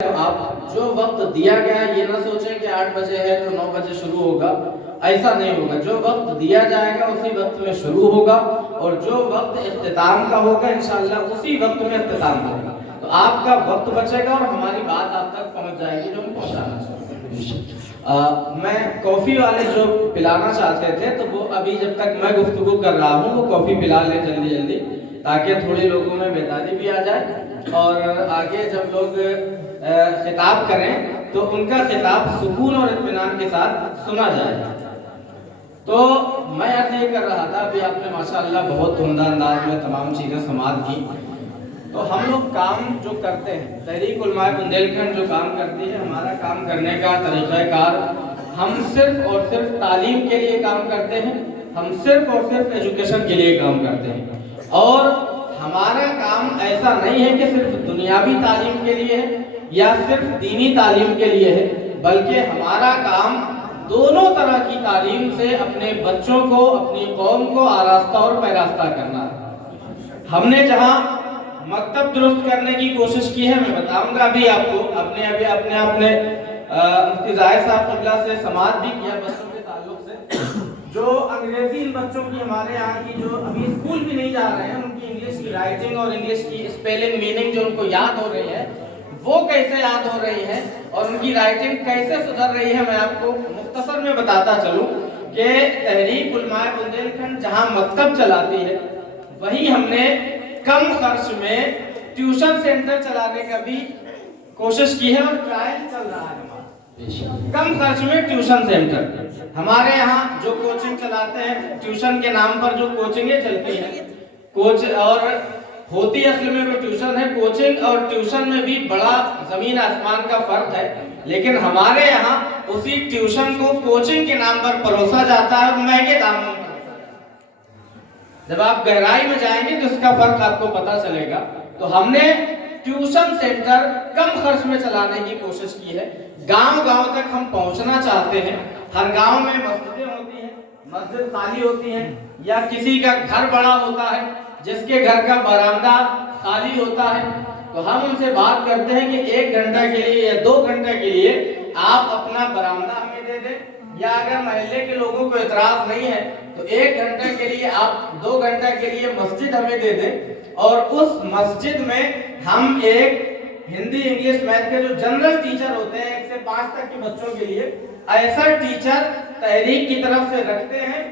آپ جو وقت دیا گیا یہ نہ سوچیں کہ 8 بجے ہے تو 9 بجے شروع ہوگا، ایسا نہیں ہوگا۔ جو وقت دیا جائے گا اسی وقت میں شروع ہوگا، اور جو وقت اختتام کا ہوگا انشاءاللہ اسی وقت میں اختتام ہوگا۔ تو آپ کا وقت بچے گا اور ہماری بات آپ تک پہنچ جائے گی جو ہم پہنچانا چاہتے ہیں۔ میں کافی والے جو پلانا چاہتے تھے تو وہ ابھی جب تک میں گفتگو کر رہا ہوں وہ کافی پلا لیں جلدی جلدی، تاکہ تھوڑے لوگوں میں بیداری بھی آ جائے، اور آگے جب لوگ خطاب کریں تو ان کا خطاب سکون اور اطمینان کے ساتھ سنا جائے۔ تو میں عرض یہ کر رہا تھا، ابھی آپ نے ماشاءاللہ بہت عمدہ انداز میں تمام چیزیں سماعت کی۔ تو ہم لوگ کام جو کرتے ہیں، تحریک علماء بندیل کھنڈ جو کام کرتی ہے، ہمارا کام کرنے کا طریقہ کار، ہم صرف اور صرف تعلیم کے لیے کام کرتے ہیں، ہم صرف اور صرف ایجوکیشن کے لیے کام کرتے ہیں، اور ہمارا کام ایسا نہیں ہے کہ صرف دنیاوی تعلیم کے لیے ہے یا صرف دینی تعلیم کے لیے ہے، بلکہ ہمارا کام دونوں طرح کی تعلیم سے اپنے بچوں کو، اپنی قوم کو آراستہ اور پیراستہ کرنا ہے۔ ہم نے جہاں مکتب درست کرنے کی کوشش کی ہے، میں بتاؤں گا ابھی آپ کو، اپنے مفتی زاہد صاحب قبلہ سے سماعت بھی کیا بچوں کے تعلق سے، جو انگریزی ان بچوں کی ہمارے یہاں کی جو ابھی اسکول بھی نہیں جا رہے ہیں، ان کی انگلش کی رائٹنگ اور انگلش کی اسپیلنگ میننگ جو ان کو یاد ہو رہی ہے وہ کیسے یاد ہو رہی ہے اور ان کی رائٹنگ کیسے سدھر رہی ہے، میں آپ کو مختصر میں بتاتا چلوں کہ تحریک علماء بندیل کھنڈ جہاں مکتب چلاتی ہے وہیں ہم نے کم خرچ میں ٹیوشن سینٹر چلانے کا بھی کوشش کی ہے، اور ٹرائل چل رہا ہے ہمارا۔ کم خرچ میں ٹیوشن سینٹر ہمارے یہاں جو کوچنگ چلاتے ہیں، ٹیوشن کے نام پر جو کوچنگیں چلتی ہیں، کوچ اور ہوتی اصل میں وہ ٹیوشن ہے، کوچنگ اور ٹیوشن میں بھی بڑا زمین آسمان کا فرق ہے، لیکن ہمارے یہاں اسی ٹیوشن کو کوچنگ کے نام پر پروسا جاتا ہے، مہنگے داموں پر۔ جب آپ گہرائی میں جائیں گے تو اس کا فرق آپ کو پتا چلے گا۔ تو ہم نے ٹیوشن سینٹر کم خرچ میں چلانے کی کوشش کی ہے، گاؤں گاؤں تک ہم پہنچنا چاہتے ہیں۔ ہر گاؤں میں مسجدیں ہوتی ہیں، مسجد خالی ہوتی ہیں، یا کسی کا گھر بڑا ہوتا ہے جس کے گھر کا برآمدہ خالی ہوتا ہے، تو ہم ان سے بات کرتے ہیں کہ 1 گھنٹہ کے لیے یا 2 گھنٹے کے لیے آپ اپنا برآمدہ ہمیں دے دیں، یا اگر محلے کے لوگوں کو اعتراض نہیں ہے تو 1 گھنٹے کے لیے آپ 2 گھنٹے کے لیے مسجد ہمیں دے دیں، اور اس مسجد میں ہم ایک ہندی انگلش میتھ کے جو جنرل ٹیچر ہوتے ہیں 1 سے 5 تک کے بچوں کے لیے، ایسا ٹیچر تحریک کی طرف سے رکھتے ہیں،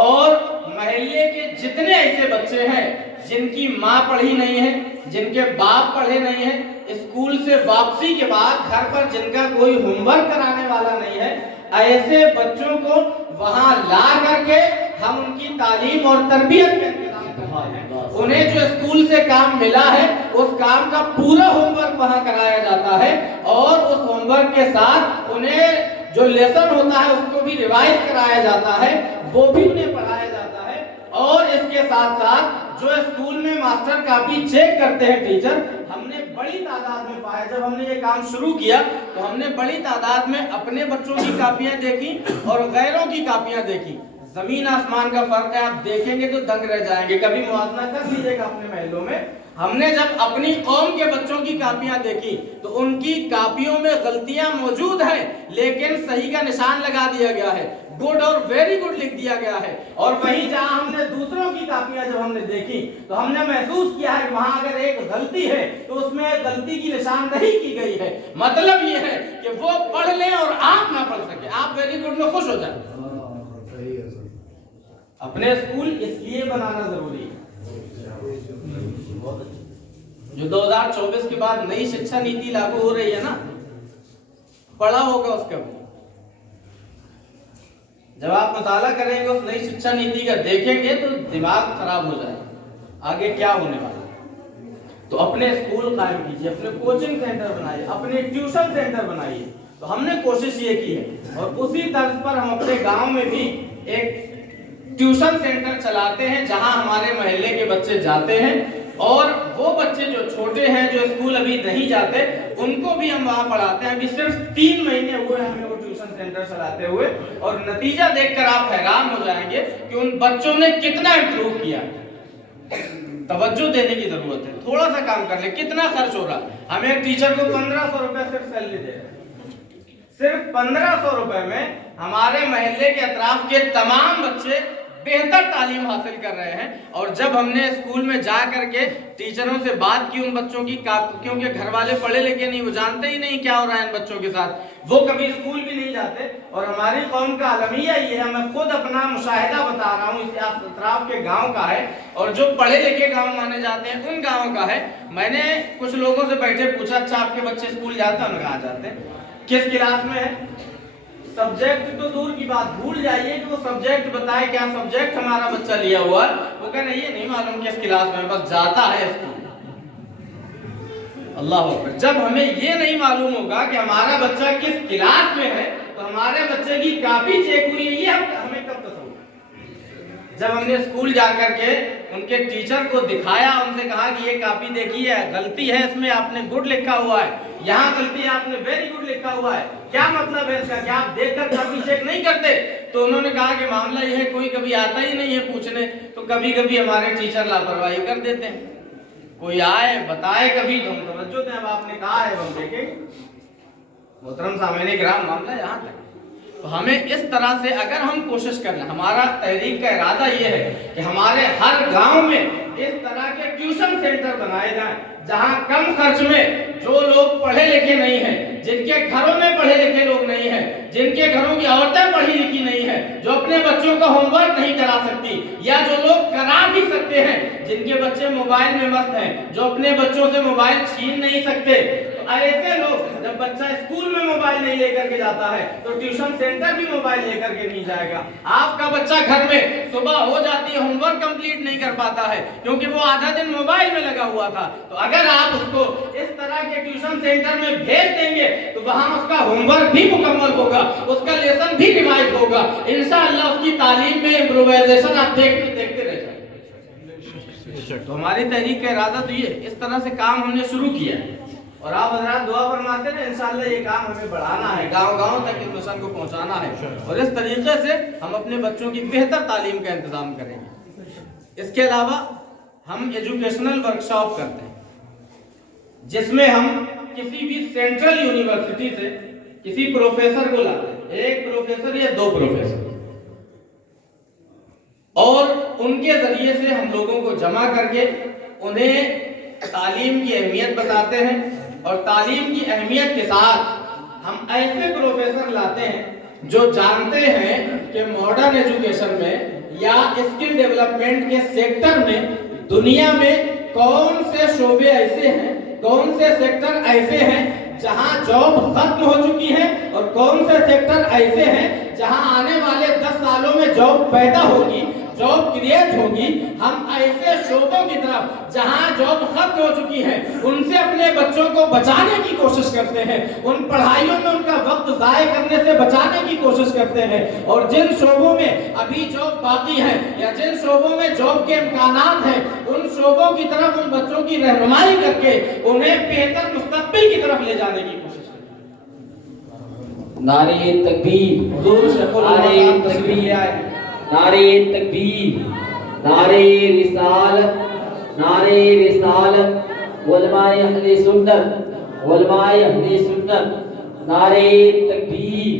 اور محلے کے جتنے ایسے بچے ہیں جن کی ماں پڑھی نہیں ہے، جن کے باپ پڑھے نہیں ہیں، اسکول سے واپسی کے بعد گھر پر جن کا کوئی ہوم ورک کرانے والا نہیں ہے، ایسے بچوں کو وہاں لا کر کے ہم ان کی تعلیم اور تربیت کا انتظام کرتے ہیں۔ انہیں جو اسکول سے کام ملا ہے اس کام کا پورا ہوم ورک وہاں کرایا جاتا ہے، اور اس ہوم ورک کے ساتھ انہیں جو لیسن ہوتا ہے اس کو بھی ریوائز کرایا جاتا ہے، وہ بھی انہیں پڑھایا جاتا ہے۔ اور اس کے ساتھ ساتھ جو اسکول میں ماسٹر کاپی چیک کرتے ہیں ٹیچر، ہم نے بڑی تعداد میں پایا، جب ہم نے یہ کام شروع کیا تو ہم نے بڑی تعداد میں اپنے بچوں کی کاپیاں دیکھی اور غیروں کی کاپیاں دیکھی، زمین آسمان کا فرق ہے، آپ دیکھیں گے تو دنگ رہ جائیں گے، کبھی موازنہ کر لیجئے گا اپنے محلوں میں۔ ہم نے جب اپنی قوم کے بچوں کی کاپیاں دیکھی تو ان کی کاپیوں میں غلطیاں موجود ہیں، لیکن صحیح کا نشان لگا دیا گیا ہے، گڈ اور ویری گڈ لکھ دیا گیا ہے۔ اور وہیں جہاں ہم نے دوسروں کی کاپیاں جب ہم نے دیکھی تو ہم نے محسوس کیا ہے وہاں اگر ایک غلطی ہے تو اس میں غلطی کی نشاندہی کی گئی ہے، مطلب یہ ہے کہ وہ پڑھ لیں اور آپ نہ پڑھ سکیں، آپ ویری گڈ میں خوش ہو جائیں۔ اپنے اسکول اس لیے بنانا ضروری ہے۔ جو 2024 کے بعد نئی شکشا نیتی لاگو ہو رہی ہے نا، پڑھا ہوگا اس کا، جب آپ مطالعہ کریں گے اس نئی شکشا نیتی کا دیکھیں گے تو دماغ خراب ہو جائے گا، آگے کیا ہونے والا ہے۔ تو اپنے اسکول قائم کیجئے، اپنے کوچنگ سینٹر بنائیے، اپنے ٹیوشن سینٹر بنائیے۔ تو ہم نے کوشش یہ کی ہے، اور اسی طرز پر ہم اپنے گاؤں میں بھی ایک ٹیوشن سینٹر چلاتے ہیں جہاں ہمارے محلے کے بچے جاتے ہیں، اور وہ بچے جو چھوٹے ہیں جو اسکول ابھی نہیں جاتے ان کو بھی ہم وہاں پڑھاتے ہیں۔ ابھی صرف 3 مہینے ہوئے ہمیں وہ ٹیوشن سینٹر چلاتے ہوئے، اور نتیجہ دیکھ کر آپ حیران ہو جائیں گے کہ ان بچوں نے کتنا امپروو کیا۔ तवज्जो देने की जरूरत है, थोड़ा सा काम कर ले। कितना खर्च हो रहा, हमें एक टीचर को 1500 रुपए सिर्फ सैलरी दे रहे हैं। सिर्फ 1500 रुपए में हमारे महल्ले के अतराफ के तमाम बच्चे बेहतर तालीम हासिल कर रहे हैं। और जब हमने स्कूल में जा करके टीचरों से बात की उन बच्चों की, क्योंकि घर वाले पढ़े लिखे नहीं, वो जानते ही नहीं क्या हो रहा है इन बच्चों के साथ, वो कभी स्कूल भी नहीं जाते। और हमारी कौम का अलमिया ये है, मैं खुद अपना मुशाहिदा बता रहा हूँ, इस अतराफ के गांव का है और जो पढ़े लिखे गांव माने जाते हैं उन गाँव का है। मैंने कुछ लोगों से बैठे पूछा, अच्छा आपके बच्चे स्कूल जाते हैं? कहाँ जाते हैं? किस क्लास में है? सब्जेक्ट तो दूर की बात, भूल जाइए कि वो सब्जेक्ट बताए क्या सब्जेक्ट हमारा बच्चा लिया हुआ। वो कहना ये नहीं मालूम किस क्लास में, बस जाता है स्कूल। अल्लाह अकबर। जब हमें ये नहीं मालूम होगा कि हमारा बच्चा किस क्लास में है, तो हमारे बच्चे की कॉपी चेक हुई है ये हमें कब तसव्वुर? जब हमने स्कूल जाकर के उनके टीचर को दिखाया, उनसे कहा कि ये कॉपी देखिए, गलती है इसमें, आपने गुड लिखा हुआ है, यहाँ गलती है, आपने वेरी गुड लिखा हुआ है, क्या मतलब है इसका, क्या आप देखकर कॉपी चेक नहीं करते? तो उन्होंने कहा कि मामला ये है, कोई कभी आता ही नहीं है पूछने, तो कभी कभी हमारे टीचर लापरवाही कर देते हैं। कोई आए बताए कभी तो हम तवज्जो दें, अब आपने कहा है हम देखेंगे। मोहतरम सामईन किराम, मामला यहाँ तक। तो हमें इस तरह से अगर हम कोशिश कर लें, हमारा तहरीक का इरादा ये है कि हमारे हर गांव में इस तरह के ट्यूशन सेंटर बनाए जाएं, जहां कम खर्च में जो लोग पढ़े लिखे नहीं हैं, जिनके घरों में पढ़े लिखे लोग नहीं हैं, जिनके घरों की औरतें पढ़ी लिखी नहीं है, जो अपने बच्चों को होमवर्क नहीं करा सकती, या जो लोग करा भी सकते हैं, जिनके बच्चे मोबाइल में मस्त हैं, जो अपने बच्चों से मोबाइल छीन नहीं सकते, तो ऐसे लोग, जब बच्चा स्कूल में मोबाइल नहीं लेकर के जाता है तो ट्यूशन सेंटर भी मोबाइल लेकर के नहीं जाएगा। आपका बच्चा घर में सुबह हो जाती है, होमवर्क कंप्लीट नहीं कर पाता है क्योंकि वो आधा दिन मोबाइल में लगा हुआ था, तो अगर आप उसको इस तरह के ट्यूशन सेंटर में भेज देंगे तो वहां उसका होमवर्क भी मुकम्मल होगा, उसका लेसन भी रिवाइज होगा, इंशाअल्लाह उसकी तालीम में इम्प्रूवाइजेशन आप देखते रह जाएंगे। तो हमारी तहरीक का इरादा तो ये, इस तरह से काम हमने शुरू किया है और आप हज़रात दुआ फरमाते हैं इंशाअल्लाह ये काम हमें बढ़ाना है, गांव-गांव तक इस मिशन को पहुंचाना है और इस तरीके से हम अपने बच्चों की बेहतर तालीम का इंतजाम करेंगे। इसके अलावा हम एजुकेशनल वर्कशॉप करते हैं जिसमें हम किसी भी सेंट्रल यूनिवर्सिटी से किसी प्रोफेसर को लाते हैं, एक प्रोफेसर या दो प्रोफेसर, और उनके जरिए से हम लोगों को जमा करके उन्हें तालीम की अहमियत बताते हैं और तालीम की अहमियत के साथ हम ऐसे प्रोफेसर लाते हैं जो जानते हैं कि मॉडर्न एजुकेशन में या स्किल डेवलपमेंट के सेक्टर में दुनिया में कौन से शोबे ऐसे हैं, कौन से सेक्टर ऐसे हैं जहां जॉब खत्म हो चुकी है और कौन से सेक्टर ऐसे हैं जहां आने वाले 10 सालों में जॉब पैदा होगी, जॉब क्रिएट होगी। हम ऐसे शोबों की तरफ जहां जॉब खत्म हो चुकी है उनसे अपने बच्चों को बचाने की कोशिश करते हैं, उन पढ़ाइयों में उनका वक्त जाया करने से बचाने की कोशिश करते हैं और जिन शोबों में अभी जॉब बाकी है या जिन शोबों में जॉब के इम्कानात हैं उन शोबों की तरफ उन बच्चों की रहनुमाई करके उन्हें बेहतर मुस्तकबिल की तरफ ले जाने की कोशिश करते हैं। नारे तकबीर, नारे तकबीर, नारे तकबीर, नारे रिसालत, नारे रिसालत, उलमाए अहले सुन्नत, उलमाए अहले सुन्नत, नारे तकबीर,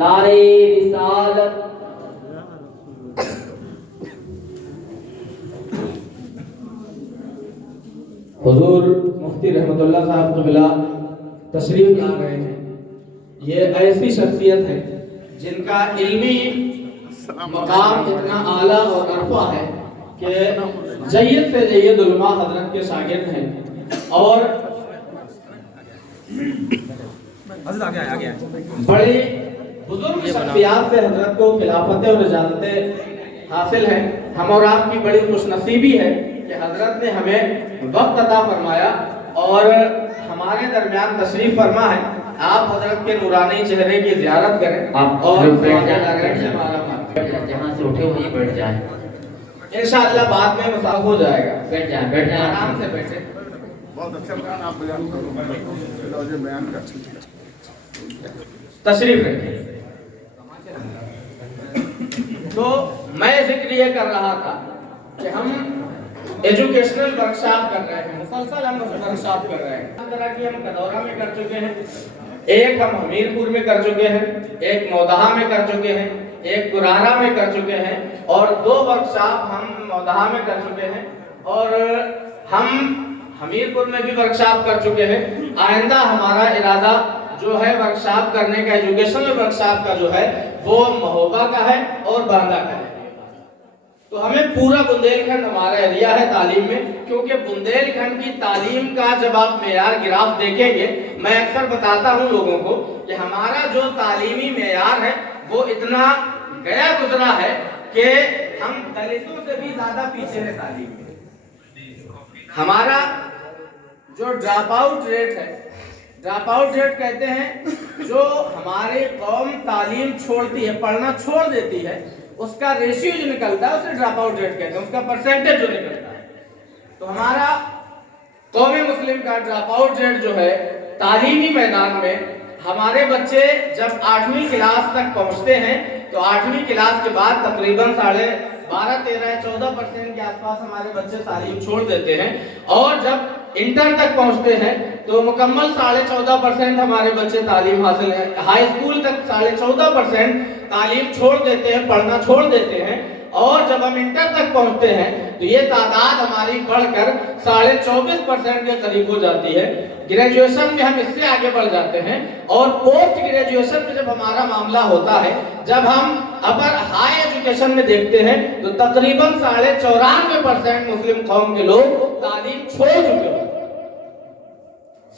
नारे रिसालत। हुजूर मुफ्ती रहमतुल्लाह साहब क़िबला तशरीफ ला रहे हैं। ये ऐसी शख्सियत है जिनका इल्मी मकाम इतना आला और अरफा है कि जय्यद से जय्यद उलमा हजरत के शागिर्द हैं और बड़ी बुजुर्ग शख्सियत से हजरत को खिलाफतें और इजाजतें हासिल हैं। हम और आपकी बड़ी खुशनसीबी है कि हजरत ने हमें वक्त अता फरमाया और हमारे दरमियान तशरीफ फरमा है। आप हजरत के नूरानी चेहरे की ज़ियारत करें और जहाँ से उठे हुए बैठ जाए, इंशाअल्लाह बाद में मसाक हो जाएगा। बैठ जाए, बैठ जाए, आराम से बैठे। बहुत अच्छा बयान आप बयान करो, बयान कर तशरीफ रखिए। तो मैं जिक्र ये कर रहा था कि हम एजुकेशनल वर्कशॉप कर रहे हैं, मुसलसल हम वर्कशॉप कर रहे हैं। तरह की हम कदौरा में कर चुके हैं, एक हम हमीरपुर में कर चुके हैं, एक मौदहा में कर चुके हैं, एक कुरारा में कर चुके हैं और 2 वर्कशॉप हम मौदहा में कर चुके हैं और हम हमीरपुर में भी वर्कशॉप कर चुके हैं। आइंदा हमारा इरादा जो है वर्कशॉप करने का, एजुकेशनल वर्कशॉप का जो है वो महोबा का है और बांदा का है। तो हमें पूरा बुंदेलखंड हमारा एरिया है तालीम में, क्योंकि बुंदेलखंड की तालीम का जब आप मेयार ग्राफ देखेंगे, मैं अक्सर बताता हूं लोगों को कि हमारा जो तालीमी मेयार है वो इतना गया गुजरा है कि हम दलितों से भी ज्यादा पीछे हैं तालीम में। हमारा जो ड्रॉप आउट रेट है, ड्रॉप आउट रेट कहते हैं जो हमारी कौम तालीम छोड़ती है, पढ़ना छोड़ देती है, उसका रेशियो जो निकलता है उसे ड्रॉप आउट रेट कहते हैं, उसका परसेंटेज जो निकलता है। तो हमारा कौमी मुस्लिम का ड्रॉप आउट रेट जो है तालीमी मैदान में, हमारे बच्चे जब 8वीं क्लास तक पहुंचते हैं तो 8वीं क्लास के बाद तकरीबन 12, 13, 14% के आसपास हमारे बच्चे तालीम छोड़ देते हैं और जब इंटर तक पहुंचते हैं तो मुकम्मल 14.5% हमारे बच्चे तालीम हासिल है। हाई स्कूल तक 14.5% तालीम छोड़ देते हैं, पढ़ना छोड़ देते हैं और जब हम इंटर तक पहुंचते हैं तो ये तादाद हमारी बढ़कर 24.5% के करीब हो जाती है। ग्रेजुएशन में हम इससे आगे बढ़ जाते हैं और पोस्ट ग्रेजुएशन में जब हमारा मामला होता है, जब हम अपर हाई एजुकेशन में देखते हैं तो तकरीबन 94.5% मुस्लिम कौम के लोग तालीम छोड़ चुके हैं।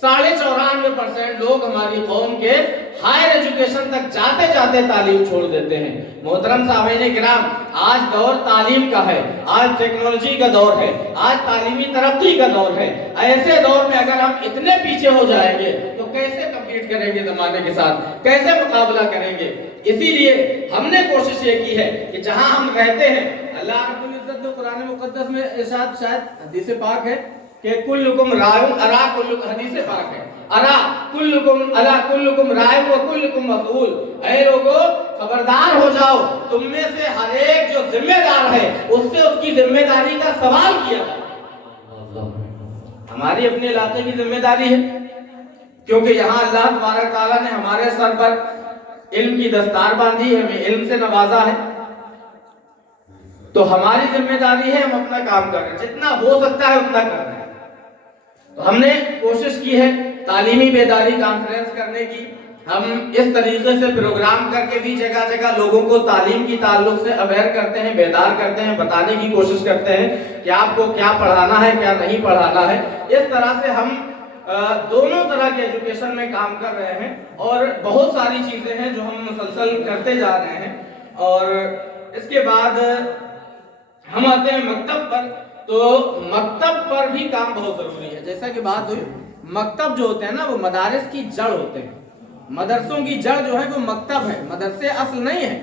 94.5% लोग हमारी कौम के हायर एजुकेशन तक जाते जाते तालीम छोड़ देते हैं। मोहतरम सामीन किराम, आज दौर तालीम का है, आज टेक्नोलॉजी का दौर है, आज तालीमी तरक्की का दौर है। ऐसे दौर में अगर हम इतने पीछे हो जाएंगे तो कैसे कम्पीट करेंगे ज़माने के साथ, कैसे मुकाबला करेंगे। इसीलिए हमने कोशिश ये की है कि जहां हम रहते हैं, अल्लाह रब्बुल इज्जत ने कुरान मुक़द्दस में इरशाद, शायद हदीस पाक है कि कुल्लुकुम रायुन अरा कुल्लुकुम, हदीस पाक है, अरा कुल्लुकुम अला कुल्लुकुम रायुन व कुल्लुकुम मसऊल। ऐ लोगों, खबरदार हो जाओ, तुम में से हर एक जो जिम्मेदार है उससे उसकी जिम्मेदारी का सवाल किया जाए। हमारी अपने इलाके की जिम्मेदारी है, क्योंकि यहाँ अल्लाह तबारक तआला ने हमारे सर पर इल्म की दस्तार बांधी है, हमें इल्म से नवाजा है, तो हमारी जिम्मेदारी है हम अपना काम कर रहे हैं, जितना हो सकता है उतना कर रहे हैं। तो हमने कोशिश की है तालीमी बेदारी कॉन्फ्रेंस करने की। हम इस तरीके से प्रोग्राम करके भी जगह जगह लोगों को तालीम की ताल्लुक से अवेयर करते हैं, बेदार करते हैं, बताने की कोशिश करते हैं कि आपको क्या पढ़ाना है, क्या नहीं पढ़ाना है। इस तरह से हम दोनों तरह के एजुकेशन में काम कर रहे हैं और बहुत सारी चीजें हैं जो हम मुसलसल करते जा रहे हैं। और इसके बाद हम आते हैं मकतब पर, तो मकतब पर भी काम बहुत जरूरी है। जैसा कि बात हुई, मकतब जो होते हैं ना वो मदारिस की जड़ होते हैं। मदरसों की जड़ जो है वो मकतब है, मदरसे असल नहीं है।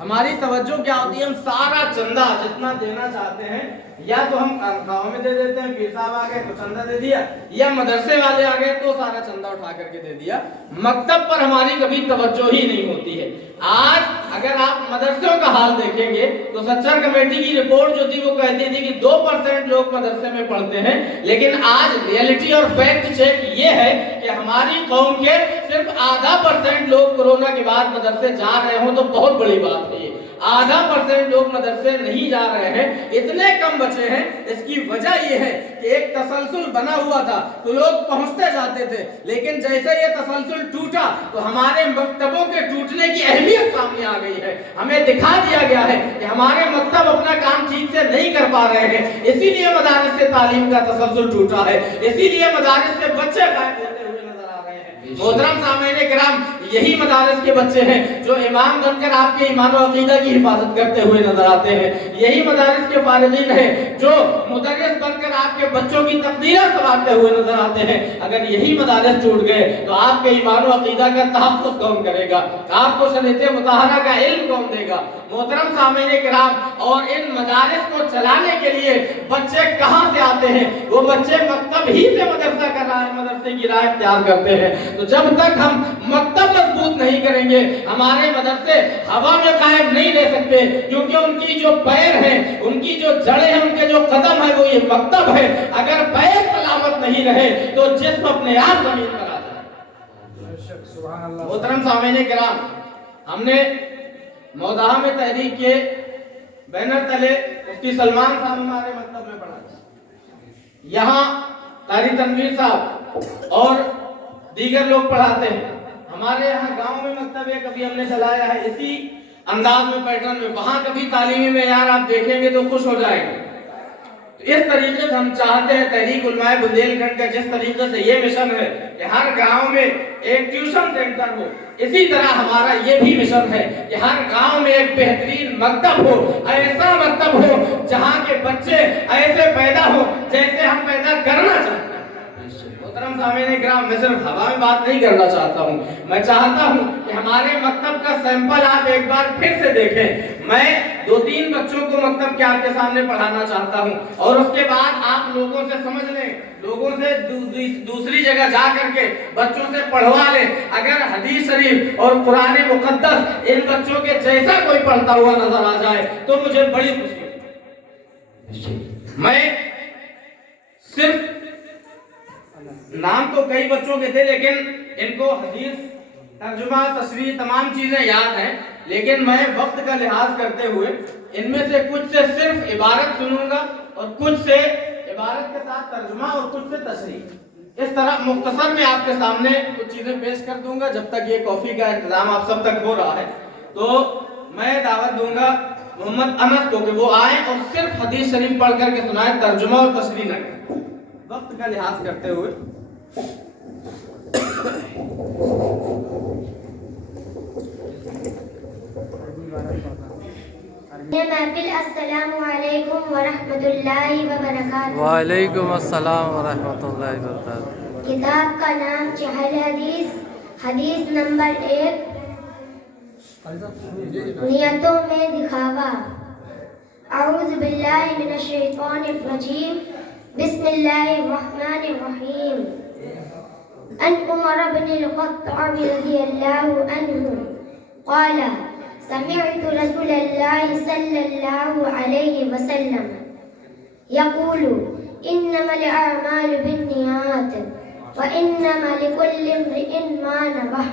हमारी तवज्जो क्या होती है, हम सारा चंदा जितना देना चाहते हैं या तो हम खानखाहों में दे देते हैं, पीर साहब आ गए तो चंदा दे दिया, या मदरसे वाले आ गए तो सारा चंदा उठा करके दे दिया। मकतब पर हमारी कभी तवज्जो ही नहीं होती है। आज अगर आप मदरसों का हाल देखेंगे तो सच्चर कमेटी की रिपोर्ट जो थी वो कहती थी कि 2% लोग मदरसे में पढ़ते हैं, लेकिन आज रियलिटी और फैक्ट चेक ये है कि हमारी कौम के सिर्फ 0.5% लोग कोरोना के बाद मदरसे जा रहे हो तो बहुत बड़ी बात है। 0.5% लोग मदरसे नहीं जा रहे हैं, इतने कम बचे हैं। इसकी वजह यह है कि एक तसलसल बना हुआ था तो लोग पहुंचते जाते थे, लेकिन जैसे ये तसलसल टूटा तो हमारे मकतबों के टूटने की अहमियत सामने आ गई है। हमें दिखा दिया गया है कि हमारे मकतब अपना काम ठीक से नहीं कर पा रहे हैं, इसीलिए मदारिस से तालीम का तसलसल टूटा है, इसीलिए मदारिस से बच्चे गायब होते हुए नजर आ रहे हैं। मोहतरम सामीन किराम, यही मदारिस के बच्चे हैं जो इमाम बनकर आपके ईमान और अकीदा की हिफाजत करते हुए नजर आते हैं। यही मदारिस के फारिदीन हैं जो मुदर्रिस बनकर आपके बच्चों की तकदीरें संवारते हुए नजर आते हैं। अगर यही मदारिस टूट गए तो आपके ईमान और अकीदा का तहफ़्फ़ुज़ कौन करेगा, आपको शरीयत मुताहरा का इल्म कौन देगा। मोहतरम सामीन किराम, और इन मदारिस को चलाने के लिए बच्चे कहां से आते हैं? वो बच्चे मकतब ही से मदरसा कर रहा है, मदरसे की राह इख्तियार करते हैं। तो जब तक हम मकतब मजबूत نہیں کریں گے. ہمارے مدرسے ہوا میں قائم نہیں رہ سکتے کیونکہ ان کی جو پیر ہیں, ان کی جو جڑیں ہیں, ان کے جو قدم ہے وہ یہ مکتب ہے. اگر پیر سلامت نہیں رہے تو جسم اپنے آپ زمین پر آ جائے. محترم سامعین کرام, ہم نے مودعا میں تحریک کے بینر تلے مفتی سلمان صاحب ہمارے مکتب میں پڑھا. یہاں قاری تنویر صاحب اور دیگر لوگ پڑھاتے ہیں. ہمارے یہاں گاؤں میں مکتب ہے, کبھی ہم نے چلایا ہے اسی انداز میں, پیٹرن میں. وہاں کبھی تعلیمی معیار آپ دیکھیں گے تو خوش ہو جائیں گے. اس طریقے سے ہم چاہتے ہیں تحریک علماء بندیل کھنڈ کا جس طریقے سے یہ مشن ہے کہ ہر گاؤں میں ایک ٹیوشن سینٹر ہو, اسی طرح ہمارا یہ بھی مشن ہے کہ ہر گاؤں میں ایک بہترین مکتب ہو, ایسا مکتب ہو جہاں کے بچے ایسے پیدا ہو جیسے ہم پیدا کرنا چاہتے ہیں. محترم سامعین کرام, میں صرف ہوا میں بات نہیں کرنا چاہتا ہوں, میں چاہتا ہوں کہ ہمارے مکتب کا سیمپل آپ ایک بار پھر سے دیکھیں. میں 2-3 بچوں کو مکتب کے آپ کے سامنے پڑھانا چاہتا ہوں اور اس کے بعد آپ لوگوں سے سمجھ لیں, لوگوں سے دوسری جگہ جا کر کے بچوں سے پڑھوا لیں. اگر حدیث شریف اور قرآن مقدس ان بچوں کے جیسا کوئی پڑھتا ہوا نظر آ جائے تو مجھے بڑی خوشی ہوگی. میں صرف نام تو کئی بچوں کے تھے لیکن ان کو حدیث, ترجمہ, تشریح تمام چیزیں یاد ہیں, لیکن میں وقت کا لحاظ کرتے ہوئے ان میں سے کچھ سے صرف عبارت سنوں گا اور کچھ سے عبارت کے ساتھ ترجمہ اور کچھ سے تشریح. اس طرح مختصر میں آپ کے سامنے کچھ چیزیں پیش کر دوں گا. جب تک یہ کافی کا انتظام آپ سب تک ہو رہا ہے تو میں دعوت دوں گا محمد انس کو کہ وہ آئیں اور صرف حدیث شریف پڑھ کر کے سنائیں, ترجمہ اور تشریح نہ کریں. وقت کا لحاظ کرتے ہوئے محفل السلام علیکم ورحمۃ اللہ وبرکاتہ. وعلیکم السلام ورحمۃ اللہ وبرکاتہ. کتاب کا نام چہل حدیث. حدیث نمبر 1, نیتوں میں دکھاوا. اعوذ باللہ من الشیطان الرجیم, بسم اللہ الرحمن الرحیم. عن عمر بن الخطاب رضی اللہ عنہ قال سمعت رسول اللہ صلی اللہ علیہ وسلم یقول انما الاعمال بالنیات وانما لکل امرئ ما نوى.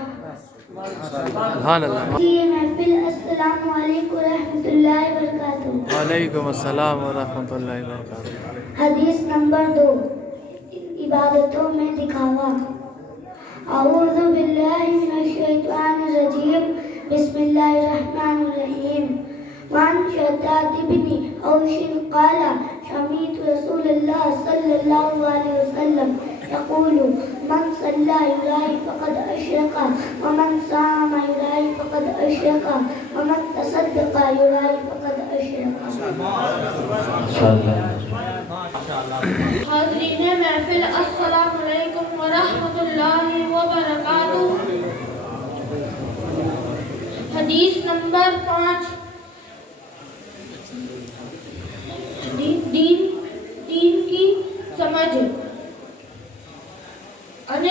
سبحان اللہ. محفل السلام علیکم ورحمۃ اللہ وبرکاتہ. وعلیکم السلام ورحمۃ اللہ وبرکاتہ. حدیث نمبر 2, عبادتوں میں دکھاوا. اعوذ باللہ من الشیطان الرجیم, بسم اللہ الرحمن الرحیم. وعن شداد بن اوس قال سمعت رسول اللہ صلی اللہ علیہ وسلم یقول من صلی یرائی فقد اشرک ومن صام یرائی فقد اشرک ومن تصدق یرائی فقد اشرک. حاضرین محفل السلام علیکم ورحمۃ اللہ وبرکاتہ. حدیث نمبر 5, دین کی سمجھ. عن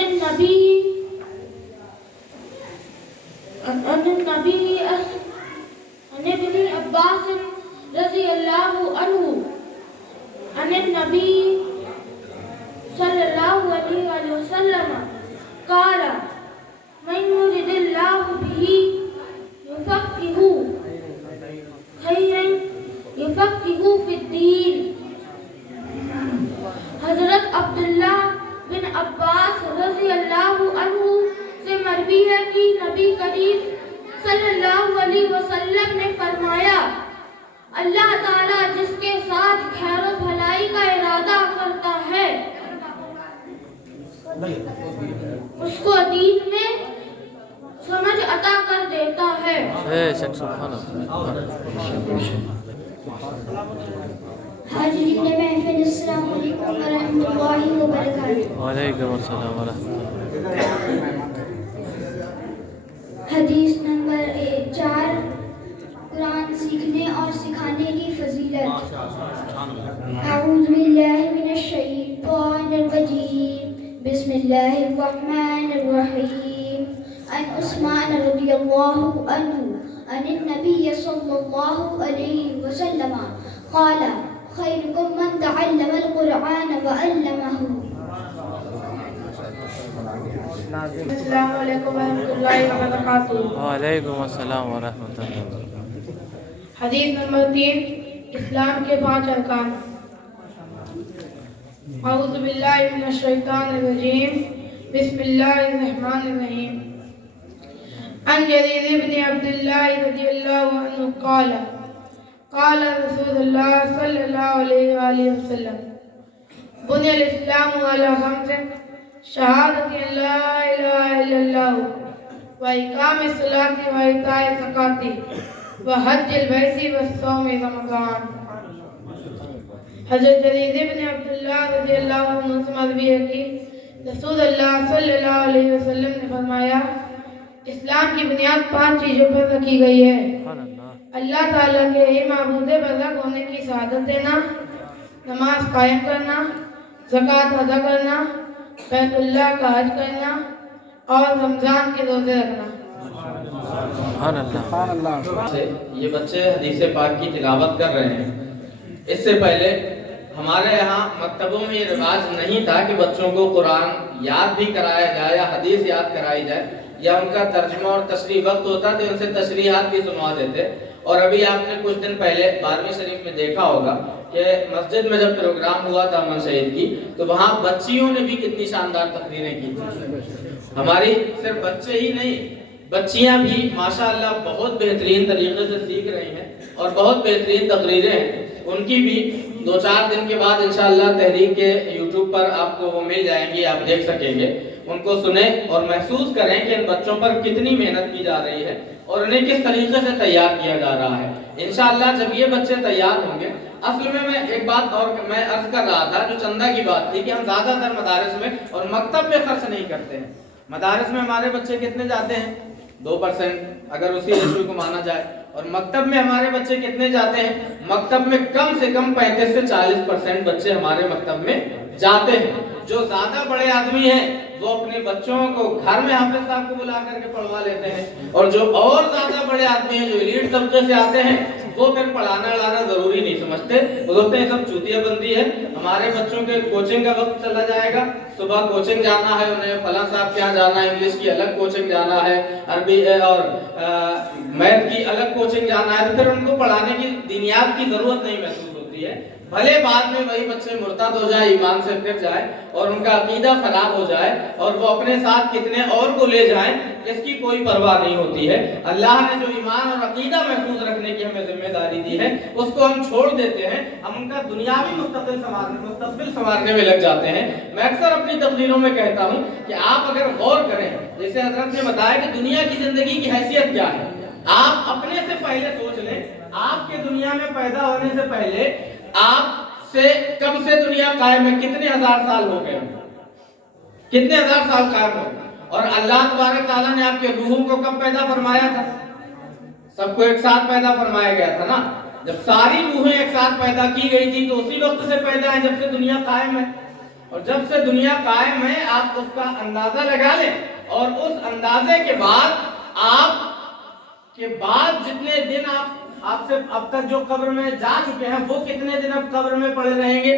ابن عباس رضی اللہ عنہ عن النبی صلی اللہ علیہ وسلم قال من يرد الله به يفقهه في الدین. حضرت عبداللہ بن عباس رضی اللہ عنہ سے مروی ہے کہ نبی کریم صلی اللہ علیہ وسلم نے فرمایا اللہ تعالیٰ جس کے ساتھ خیر و بھلائی کا ارادہ کرتا ہے اس کو دین میں سمجھ عطا کر دیتا ہے. حاضرین محفل السلام علیکم ورحمۃ اللہ وبرکاتہ. وعلیکم السلام ورحمۃ اللہ. حدیث نمبر 4, قرآن سیکھنے اور سکھانے کی فضیلت. اعوذ باللہ من الشیطان الرجیم, بسم اللہ الرحمن الرحیم. عن عثمان الله عنه عن النبي صلى الله عليه وسلم قال خيركم من تعلم القرآن وعلمه. السلام علیکم ورحمۃ اللہ وبرکاتہ. وعلیکم السلام ورحمۃ اللہ. حدیث نمبر 3. اسلام کے 5 ارکان. اعوذ باللہ من الشیطان الرجیم. بسم اللہ الرحمن الرحیم. عن جریر بن عبداللہ رضی اللہ عنہ قال قال رسول اللہ صلی اللہ علیہ وآلہ وسلم بني الإسلام على 5: شهادة أن لا إله إلا الله وإقام الصلاة وإيتاء الزكاة وحج البيت وصوم رمضان. حضرت جریر بن عبداللہ رضی اللہ عنہ سے مروی ہے کہ رسول اللہ صلی اللہ علیہ وسلم نے فرمایا اسلام کی بنیاد 5 چیزوں پر رکھی گئی ہے. اللہ تعالیٰ کے ہی معبود برحق ہونے کی شہادت دینا، نماز قائم کرنا، زکوٰۃ ادا کرنا، بیت اللہ کا حج کرنا اور رمضان کے روزے رکھنا. سبحان اللہ. یہ بچے حدیث پاک کی تلاوت کر رہے ہیں. اس سے پہلے ہمارے یہاں مکتبوں میں یہ رواج نہیں تھا کہ بچوں کو قرآن یاد بھی کرایا جائے یا حدیث یاد کرائی جائے یا ان کا ترجمہ اور تشریح وقت ہوتا تو ان سے تشریحات بھی سنوا دیتے. اور ابھی آپ نے کچھ دن پہلے 12ویں شریف میں دیکھا ہوگا کہ مسجد میں جب پروگرام ہوا تھا امن شہید کی تو وہاں بچیوں نے بھی کتنی شاندار تقریریں کی تھی. ہماری صرف بچے ہی نہیں بچیاں بھی ماشاءاللہ بہت بہترین طریقے سے سیکھ رہی ہیں اور بہت بہترین تقریریں ہیں. ان کی بھی 2-4 دن کے بعد انشاءاللہ تحریک کے یوٹیوب پر آپ کو وہ مل جائیں گی، آپ دیکھ سکیں گے. ان کو سنیں اور محسوس کریں کہ ان بچوں پر کتنی محنت کی جا رہی ہے اور انہیں کس طریقے سے تیار کیا جا رہا ہے. انشاءاللہ جب یہ بچے تیار ہوں گے. اصل میں ایک بات اور میں عرض کر رہا تھا جو چندہ کی بات تھی کہ ہم زیادہ تر مدارس میں اور مکتب میں خرچ نہیں کرتے ہیں. مدارس میں ہمارے بچے کتنے جاتے ہیں؟ 2% اگر اسی ریشو کو مانا جائے. اور مکتب میں ہمارے بچے کتنے جاتے ہیں؟ مکتب میں کم سے کم 35 سے 40% بچے ہمارے مکتب میں جاتے ہیں. جو زیادہ بڑے آدمی ہیں وہ اپنے بچوں کو گھر میں حافظ صاحب کو بلا کر کے پڑھوا لیتے ہیں اور جو اور زیادہ بڑے آدمی ہیں جو ایلیٹ طبقے سے آتے ہیں وہ پھر پڑھانا لانا ضروری نہیں سمجھتے. وہ ہوتے ہیں سب چوتیا بندی ہے. ہمارے بچوں کے کوچنگ کا وقت چلا جائے گا. صبح کوچنگ جانا ہے انہیں، فلاں صاحب کے یہاں جانا ہے، انگلش کی الگ کوچنگ جانا ہے، عربی اور میتھ کی الگ کوچنگ جانا ہے. تو پھر ان کو پڑھانے کی دینیات کی ضرورت نہیں محسوس ہوتی ہے. بھلے بعد میں وہی بچے مرتد ہو جائے، ایمان سے پھر جائے اور ان کا عقیدہ خراب ہو جائے اور وہ اپنے ساتھ کتنے اور کو لے جائیں اس کی کوئی پرواہ نہیں ہوتی ہے. اللہ نے جو ایمان اور عقیدہ محفوظ رکھنے کی ہمیں ذمہ داری دی ہے اس کو ہم چھوڑ دیتے ہیں. ہم ان کا دنیاوی مستقبل سنوارنے میں لگ جاتے ہیں. میں اکثر اپنی تقریروں میں کہتا ہوں کہ آپ اگر غور کریں، جیسے حضرت نے بتایا کہ دنیا کی زندگی کی حیثیت کیا ہے، آپ اپنے سے پہلے سوچ لیں. آپ کے دنیا میں پیدا ہونے سے پہلے آپ سے کب سے دنیا قائم ہے؟ کتنے ہزار سال ہو گئے؟ کتنے ہزار سال قائم ہو؟ اور اللہ تبارک تعالیٰ نے آپ کے روحوں کو کب پیدا فرمایا تھا؟ سب کو ایک ساتھ پیدا فرمایا گیا تھا نا. جب ساری روحیں ایک ساتھ پیدا کی گئی تھی تو اسی وقت سے پیدا ہے جب سے دنیا قائم ہے. اور جب سے دنیا قائم ہے آپ اس کا اندازہ لگا لیں اور اس اندازے کے بعد آپ کے بعد جتنے دن آپ سے اب تک جو قبر میں جا چکے ہیں وہ کتنے دن اب قبر میں پڑے رہیں گے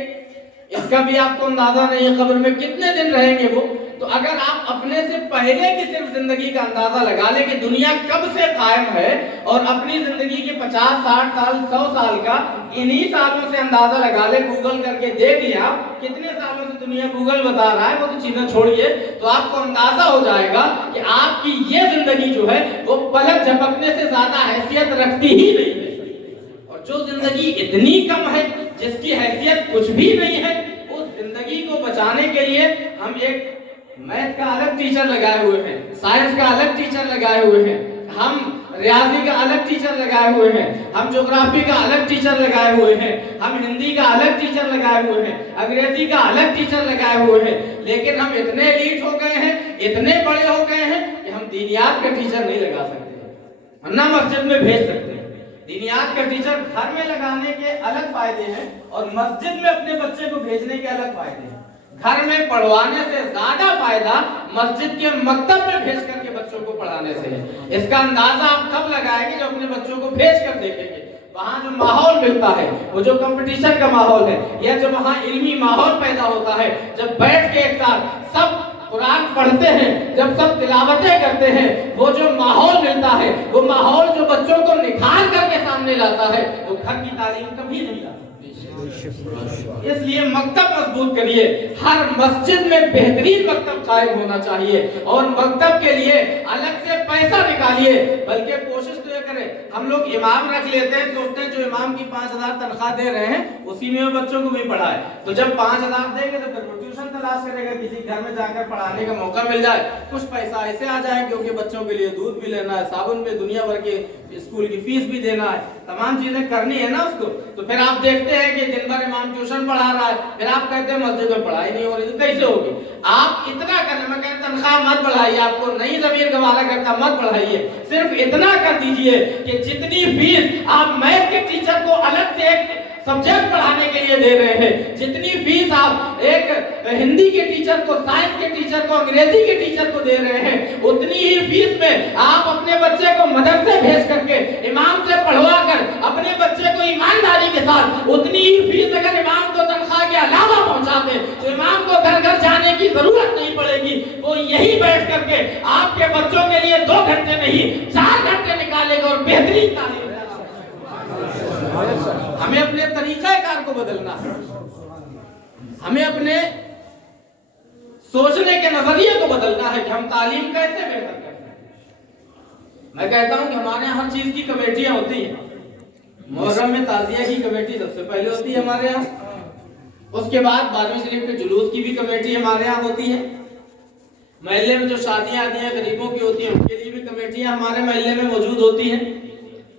اس کا بھی آپ کو اندازہ نہیں ہے. قبر میں کتنے دن رہیں گے وہ. تو اگر آپ اپنے سے پہلے کی صرف زندگی کا اندازہ لگا لیں کہ دنیا کب سے قائم ہے اور اپنی زندگی کے 50 60 سال 100 سال کا انہی سالوں سے اندازہ لگا لیں. گوگل کر کے دیکھ لیا کتنے سالوں سے دنیا گوگل بتا رہا ہے، وہ تو چیزیں چھوڑیے. تو آپ کو اندازہ ہو جائے گا کہ آپ کی یہ زندگی جو ہے وہ پلک جھپکنے سے زیادہ حیثیت رکھتی ہی نہیں ہے. اور جو زندگی اتنی کم ہے جس کی حیثیت کچھ بھی نہیں ہے، اس زندگی کو بچانے کے لیے ہم ایک میتھ کا الگ ٹیچر لگائے ہوئے ہیں، سائنس کا الگ ٹیچر لگائے ہوئے ہیں، ہم ریاضی کا الگ ٹیچر لگائے ہوئے ہیں، ہم جغرافی کا الگ ٹیچر لگائے ہوئے ہیں، ہم ہندی کا الگ ٹیچر لگائے ہوئے ہیں، انگریزی کا الگ ٹیچر لگائے ہوئے ہیں. لیکن ہم اتنے ایلیٹ ہو گئے ہیں، اتنے بڑے ہو گئے ہیں کہ ہم دینیات کا ٹیچر نہیں لگا سکتے، ورنہ مسجد میں بھیج سکتے ہیں. دینیات کا ٹیچر گھر میں لگانے کے الگ فائدے ہیں اور مسجد میں اپنے بچے کو بھیجنے کے الگ فائدے ہیں. घर में पढ़वाने से ज्यादा फायदा मस्जिद के मकतब में भेज करके बच्चों को पढ़ाने से है। इसका अंदाजा आप तब लगाएंगे जब अपने बच्चों को भेज कर देखेंगे। वहाँ जो माहौल मिलता है, वो जो कंपटीशन का माहौल है, या जो वहाँ इल्मी माहौल पैदा होता है, जब बैठ के एक साथ सब कुरान पढ़ते हैं, जब सब तिलावतें करते हैं, वो जो माहौल मिलता है, वो माहौल जो बच्चों को निखार करके सामने लाता है, वो घर की तालीम कभी नहीं लाता। इसलिए मकतब मजबूत करिए। हर मस्जिद में बेहतरीन मकतब कायम होना चाहिए और मकतब के लिए अलग से पैसा निकालिए। बल्कि कोशिश तो ये करें, हम लोग इमाम रख लेते हैं, सोचते हैं जो इमाम की 5,000 तनख्वाह दे रहे हैं उसी में वो बच्चों को भी पढ़ाए। तो जब 5,000 देंगे तो फिर वो ट्यूशन तलाश करेगा, किसी घर में जाकर पढ़ाने का मौका मिल जाए, कुछ पैसा ऐसे आ जाए क्योंकि बच्चों के लिए दूध भी लेना है, साबुन भी, दुनिया भर के स्कूल की फीस भी देना है, तमाम चीजें करनी है ना उसको। तो फिर आप देखते हैं कि दिन भर इमाम ट्यूशन पढ़ा रहा है, फिर आप कहते हैं मस्जिद में पढ़ाई नहीं हो रही, तो कैसे होगी? आप इतना करने में कहते तनख्वाह मत बढ़ाइए, आपको नहीं ज़मीर गवारा करता मत बढ़ाइए, सिर्फ इतना कर दीजिए कि जितनी फीस आप मैथ के टीचर को अलग से एक सब्जेक्ट पढ़ाने के लिए दे रहे हैं, जितनी फीस आप एक हिंदी के टीचर को, साइंस के टीचर को, अंग्रेजी के टीचर को दे रहे हैं, उतनी ही फीस में आप अपने बच्चे को मदरसे भेज करके इमाम से पढ़वा कर अपने बच्चे को ईमानदारी के साथ उतनी ही फीस अगर इमाम को तनख्वाह के अलावा पहुंचा दे तो इमाम को घर घर जाने की जरूरत नहीं पड़ेगी। वो यही बैठ करके आपके बच्चों के लिए 2 घंटे नहीं 4 घंटे निकालेगा और बेहतरीन तालीम। हमें अपने तरीका कार को बदलना है, हमें अपने सोचने के नजरिए को बदलना है कि हम तालीम कैसे बेहतर कर सकते हैं। मैं कहता हूं कि हमारे यहाँ हर चीज की कमेटियां होती हैं। मुहर्रम में ताजिया की कमेटी सबसे पहले होती है हमारे यहाँ, उसके बाद 12वीं शरीफ के जुलूस की भी कमेटी हमारे यहाँ होती है। महल्ले में जो शादियां आती हैं गरीबों की होती हैं, उनके लिए भी कमेटियां हमारे महल्ले में मौजूद होती हैं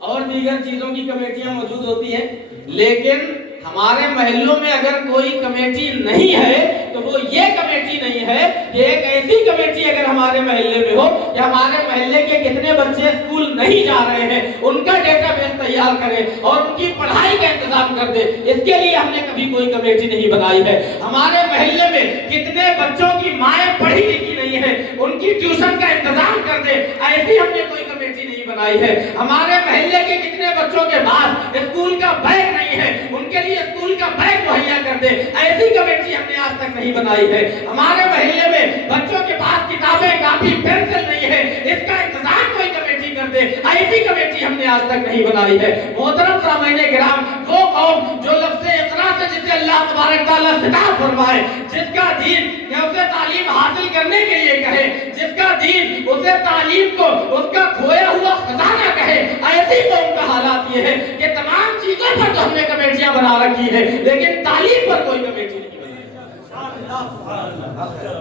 और दीगर चीजों की कमेटियां मौजूद होती हैं। लेकिन हमारे महल्लों में अगर कोई कमेटी नहीं है तो वो ये कमेटी नहीं है कि एक ऐसी कमेटी अगर हमारे महल्ले में हो कि हमारे महल्ले के कितने बच्चे स्कूल नहीं जा रहे हैं उनका डेटाबेस तैयार करे और उनकी पढ़ाई का इंतजाम कर दे। इसके लिए हमने कभी कोई कमेटी नहीं बनाई है। हमारे महल्ले में कितने बच्चों की माएँ पढ़ी लिखी नहीं है उनकी ट्यूशन का इंतजाम कर दे, ऐसी हमने कोई कमेटी नहीं बनाई है। हमारे महल्ले के कितने बच्चों के पास स्कूल का बैग नहीं है उनके लिए स्कूल का बैग मुहैया कर दे, ऐसी कमेटी हमने आज तक नहीं बनाई है। हमारे महल्ले में बच्चों के पास किताबें, कापी, पेंसिल नहीं है, इसका इंतजाम कोई कमेटी कर दे, ऐसी कमेटी हमने आज तक नहीं बनाई है। मोहतरम सामईन किराम, वो कौम जो लफ्ज़ इक़रा से जिसे अल्लाह तबारक तआला खिताब फरमाए, जिसका दीन उसे तालीम हासिल करने के लिए कहे, जिसका दीन उसे तालीम को उसका खोया हुआ खजाना कहे, ऐसी कौम का हालात ये है कि तमाम चीजों पर तो हमने कमेटियां बना रखी है लेकिन तालीम पर कोई कमेटी नहीं बनाई।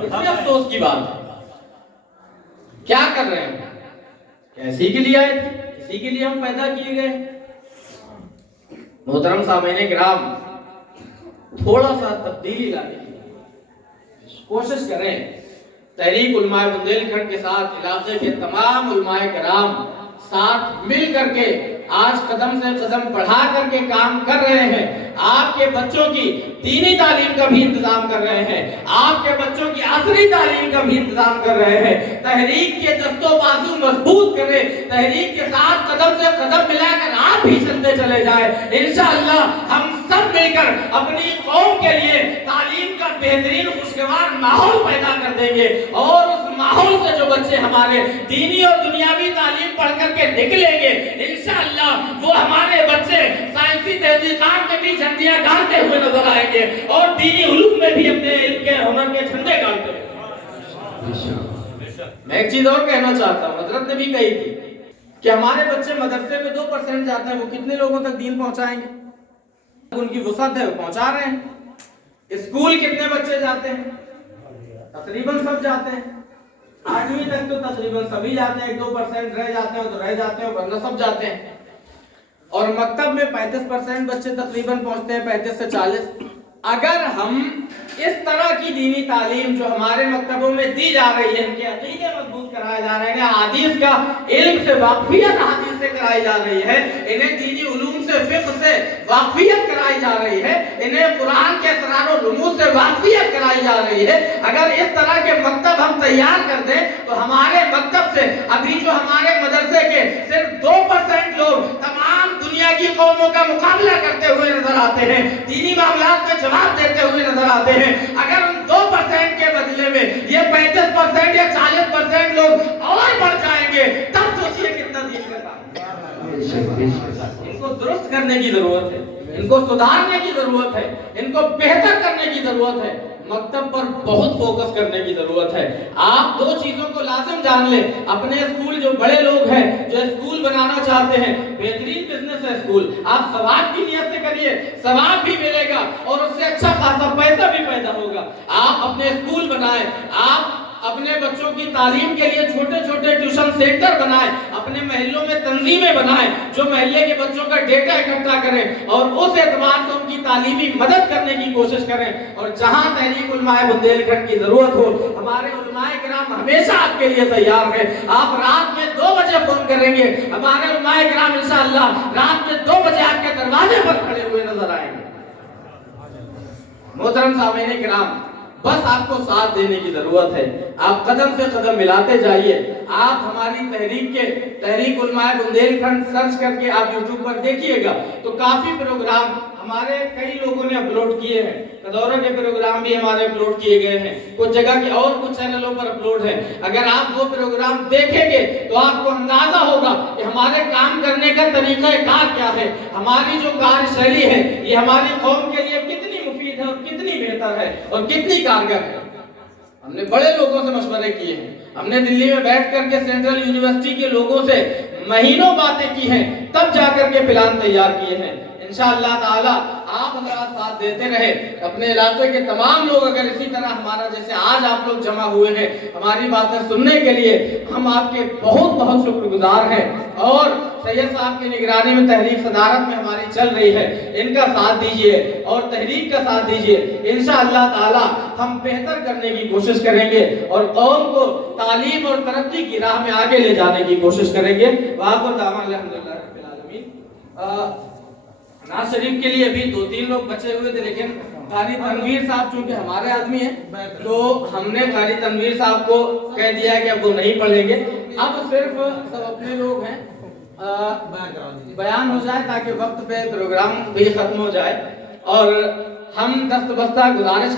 इसमें अफसोस की बात है। क्या कर रहे हैं? कैसी के लिए आए थे? इसी के लिए हम पैदा किए गए। मोहतरम सामईन किराम, थोड़ा सा तब्दीली लाने की कोशिश करें। तहरीक उलमाए बुंदेलखंड के साथ इलाके के तमाम उलमाए किराम साथ मिल करके आज कदम से कदम बढ़ा करके काम कर रहे हैं। आपके बच्चों की दीनी तालीम का भी इंतजाम कर रहे हैं, आपके बच्चों की असली तालीम का भी इंतजाम कर रहे हैं। तहरीक के दस्तों बाजू मजबूत करें, तहरीक के साथ कदम से कदम मिलाकर आप भी चलते चले जाएं। इंशाअल्लाह हम सब मिलकर अपनी कौम के लिए तालीम का बेहतरीन खुशगवार माहौल पैदा कर देंगे और उस माहौल से जो बच्चे हमारे दीनी और दुनियावी तालीम पढ़ करके निकलेंगे इंशाअल्लाह वो हमारे बच्चे साइंसी तहकीकात में भी झंडियां गाड़ते हुए नजर आएंगे और दीनी उलूम में भी अपने इल्म के हुनर के झंडे गाड़ते हुए। मैं एक चीज और कहना चाहता हूँ, हजरत ने भी कही थी कि हमारे बच्चे मदरसे में 2% जाते हैं, वो कितने लोगों तक दीन पहुंचाएंगे? उनकी वसअत है, वो पहुंचा रहे हैं। स्कूल कितने बच्चे जाते हैं? तकरीबन सब जाते हैं। 8वीं तक तो तकरीबन सभी जाते हैं, 1-2% रह जाते हैं तो रह जाते हैं, वरना सब जाते हैं। और मकतब में 35% बच्चे तकरीबन पहुंचते हैं, 35 से 40। अगर हम इस तरह की दीनी तालीम जो हमारे मकतबों में दी जा रही है, इनके अकीदे मजबूत कराए जा रहे हैं, हदीस का इल्म से वाक़फियत हदीस से कराई जा रही है, इन्हें दीनी उलूम से, फिक़्ह से वाक़फियत कराई कराई जा रही है, इन्हें कुरान के असरार और रुमूज से वाक़फियत कराई जा रही है। अगर इस तरह के मकतब हम तैयार कर दें तो हमारे मकतब से अभी जो हमारे मदरसे के सिर्फ 2% लोग तमाम दुनिया की कौमों का मुकाबला करते हुए नजर आते हैं, दीनी मामलात में जवाब देते हुए नजर आते हैं। अगर उन 2% के बदले में ये 35% या 40% लोग और बढ़ जाएंगे, तब सोचिए कितना दीन का काम। इनको दुरुस्त करने की जरूरत है, इनको सुधारने की जरूरत है, इनको बेहतर करने की जरूरत है, मकतब पर बहुत फोकस करने की जरूरत है। आप दो चीजों को लाजिम जान लें। अपने स्कूल जो बड़े लोग हैं जो स्कूल बनाना चाहते हैं, बेहतरीन बिजनेस है स्कूल, आप सवाब की नियत से करिए, सवाब भी मिलेगा और उससे अच्छा खासा पैसा भी पैदा होगा। आप अपने स्कूल बनाएं, आप अपने बच्चों की तालीम के लिए छोटे छोटे ट्यूशन सेंटर बनाएं, अपने महल्लों में तंजीमें बनाएं जो महल्ले के बच्चों का डेटा इकट्ठा करें और उस एतबार से उनकी तालीमी मदद करने की कोशिश करें। और जहां तहरीक उलमाए बुंदेलखंड की जरूरत हो, हमारे उलमाए किराम हमेशा आपके लिए तैयार है। आप रात में 2 बजे फोन करेंगे, हमारे उलमाए किराम इंशाअल्लाह रात में 2 बजे आपके दरवाजे पर खड़े हुए नजर आएंगे। मोहतरम सामीन किराम, बस आपको साथ देने की जरूरत है। आप कदम से कदम मिलाते जाइए। आप हमारी तहरीक उलमाए बुंदेलखंड सर्च करके आप यूट्यूब पर देखिएगा तो काफी प्रोग्राम हमारे कई लोगों ने अपलोड किए हैं। कदौरा के प्रोग्राम भी हमारे अपलोड किए गए हैं, कुछ जगह के और कुछ चैनलों पर अपलोड है। अगर आप वो प्रोग्राम देखेंगे तो आपको अंदाजा होगा कि हमारे काम करने का तरीका कार क्या है, हमारी जो कार्यशैली है ये हमारी कौम के लिए कितनी मुफीद है और कितनी बेहतर है और कितनी कारगर है। हमने बड़े लोगों से मशवरे किए हैं, हमने दिल्ली में बैठ करके सेंट्रल यूनिवर्सिटी के लोगों से महीनों बातें की हैं, तब जाकर के प्लान तैयार किए हैं। इंशाअल्लाह ताला आप हमारा साथ देते रहे। अपने इलाके के तमाम लोग अगर इसी तरह हमारा जैसे आज आप लोग जमा हुए हैं हमारी बातें सुनने के लिए, हम आपके बहुत बहुत शुक्रगुजार हैं। और सैयद साहब की निगरानी में तहरीक सदारत में हमारी चल रही है, इनका साथ दीजिए और तहरीक का साथ दीजिए। इंशाअल्लाह ताला हम बेहतर करने की कोशिश करेंगे और कौम को तालीम और तरक्की की राह में आगे ले जाने की कोशिश करेंगे। वाक़िअ दावा अल्हम्दुलिल्लाह रब्बिल आलमीन। नाज शरीफ के लिए अभी 2-3 लोग बचे हुए थे, लेकिन कारी तनवीर साहब चूंकि हमारे आदमी हैं तो हमने कारी तनवीर साहब को कह दिया है कि अब वो नहीं पढ़ेंगे। अब सिर्फ सब अपने लोग हैं, बयान हो जाए ताकि वक्त पे प्रोग्राम भी खत्म हो जाए। और हम दस्तबस्ता गुजारिश